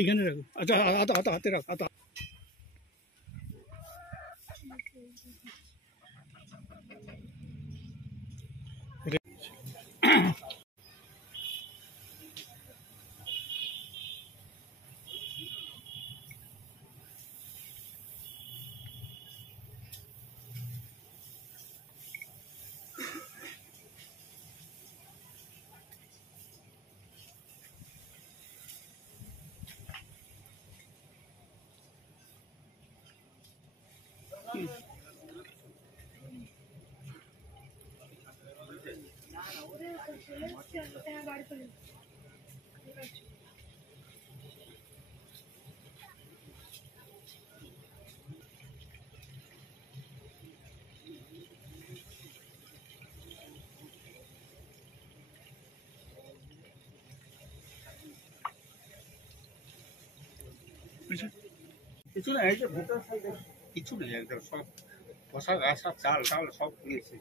এখানে রাখো। আচ্ছা, হাতে রাখো। কিছু নেই, এই যে ভেতর সাইডে কিছু নেই, একদম সব বসা গাছ, সব চাল টাল সব নিয়েছে।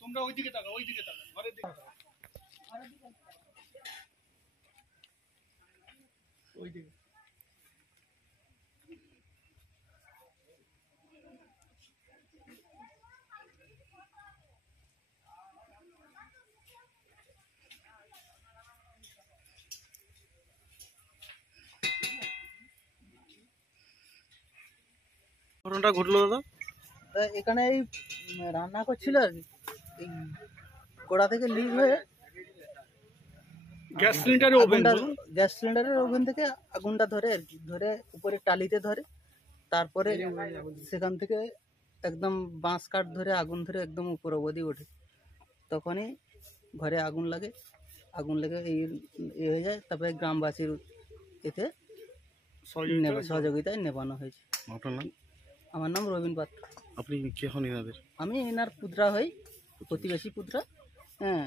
তোমরা ওইদিকে তাকাও, ওইদিকে তাকাও, ঘরের দিকে তাকাও, ওইদিকে। ঘটনাটা ঘটলো দাদা? এখানে এই রান্না করছিল আর কি, এই গোড়া থেকে লিক হয়ে গ্যাস সিলিন্ডারের ওভেন, গ্যাস সিলিন্ডারের ওভেন থেকে আগুনটা ধরে আর কি, ধরে উপরে টালিতে ধরে, তারপরে সেখান থেকে একদম বাঁশ কাঠ ধরে আগুন ধরে একদম উপর অবধি ওঠে। তখনই ঘরে আগুন লাগে, আগুন লেগে এই হয়ে যায়। তারপরে গ্রামবাসীর এতে সহযোগিতায় নেভানো হয়েছে। আপনার নাম? আমার নাম রবীন পাত্র। আপনি কে হন এনাদের? আমি এনার পুত্রা হই, প্রতিবেশী পুত্রা। হ্যাঁ।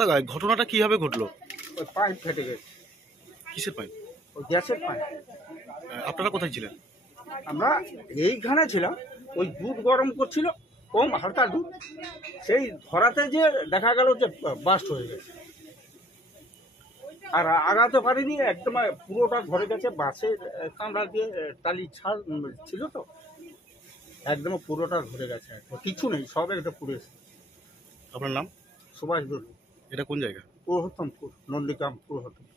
দাদা ঘটনাটা কিভাবে ঘটলো? ওই পাইপ ফেটে গেছে। কিসের পাইপ? ওই গ্যাসের পাইপ। আপনারা কোথায় ছিলেন? আমরা এইখানে ছিলাম, ওই দুধ গরম করছিল, কম হালকা দুধ, সেই ধরাতে যে দেখা গেল যে বাস্ট হয়ে গেছে। আর আগাতে পারিনি, একদম পুরোটা ধরে গেছে। বাসের কামড়া দিয়ে টালি ছাল ছিল তো, একদম পুরোটা ধরে গেছে, একদম কিছু নেই, সব একটা পুড়েছে। আপনার নাম? সুভাষ দূর। এটা কোন জায়গা? পুরোহত্তমপুর, নন্দীগ্রাম পুরোহত্তমপুর।